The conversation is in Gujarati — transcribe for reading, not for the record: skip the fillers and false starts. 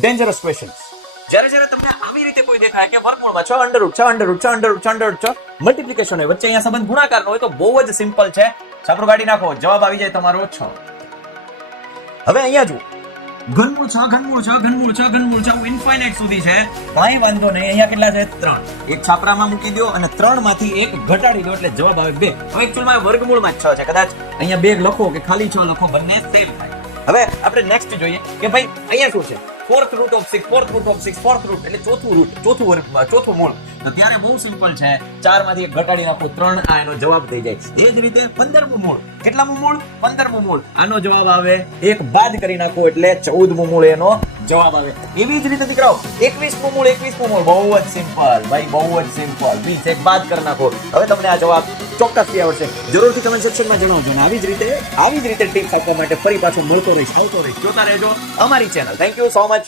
Dangerous questions. જ્યારે તમને આવી રીતે કોઈ દેખાય કે વર્ગમૂળમાં 6 under root 6 under root 6 under root 6 under root 6 multiplication હોય, વચ્ચે અહીંયા સંબંધ ગુણાકારનો હોય, તો બહુ જ સિમ્પલ છે. છાપરું કાઢી નાખો, જવાબ આવી જાય તમારો 6. હવે અહીંયા જુઓ, ઘનમૂળ 6 ઘનમૂળ 6 ઘનમૂળ 6 ઘનમૂળ 6 ઇન્ફાઇનાઇટ સુધી છે. કાંઈ વાંધો નહીં. અહીંયા કેટલા છે? 3. એક છાપરામાં મૂકી દો અને 3 માંથી એક ઘટાડી દો એટલે જવાબ આવે 2. હવે એકચ્યુઅલમાં વર્ગમૂળમાં 6 છે. કદાચ અહીંયા 2 લખો કે ખાલી 6 લખો, બંને સેમ થાય. હવે આપણે નેક્સ્ટ જોઈએ કે ભાઈ અહીંયા શું છે? Fourth root of 6 fourth root of 6 fourth root એટલે ચોથું રૂટ, ચોથું મૂળ. તો ત્યારે બહુ સિમ્પલ છે, 4 માંથી એક ઘટાડી નાખો, 3. આ એનો જવાબ થઈ જાય. એ જ રીતે 15મું મૂળ. કેટલામું મૂળ? 15મું મૂળ. આનો જવાબ આવે, એક બાદ કરી નાખો એટલે 14મું મૂળ એનો જવાબ આવે. એવી જ રીતે દીકરાઓ 21મું મૂળ 21મું મૂળ. બહુ જ સિમ્પલ ભાઈ, બહુ જ સિમ્પલ. 20 એક બાદ કરી નાખો, હવે તમને આ જવાબ ચોક્કસથી આવડશે. જરૂરથી કમેન્ટ સેક્શનમાં જણાવજો. અને આવી જ રીતે ટિપ્સ આપવા માટે ફરી પાછું મળતો રહીશ, જોતા રહેજો અમારી channel. Thank you so much.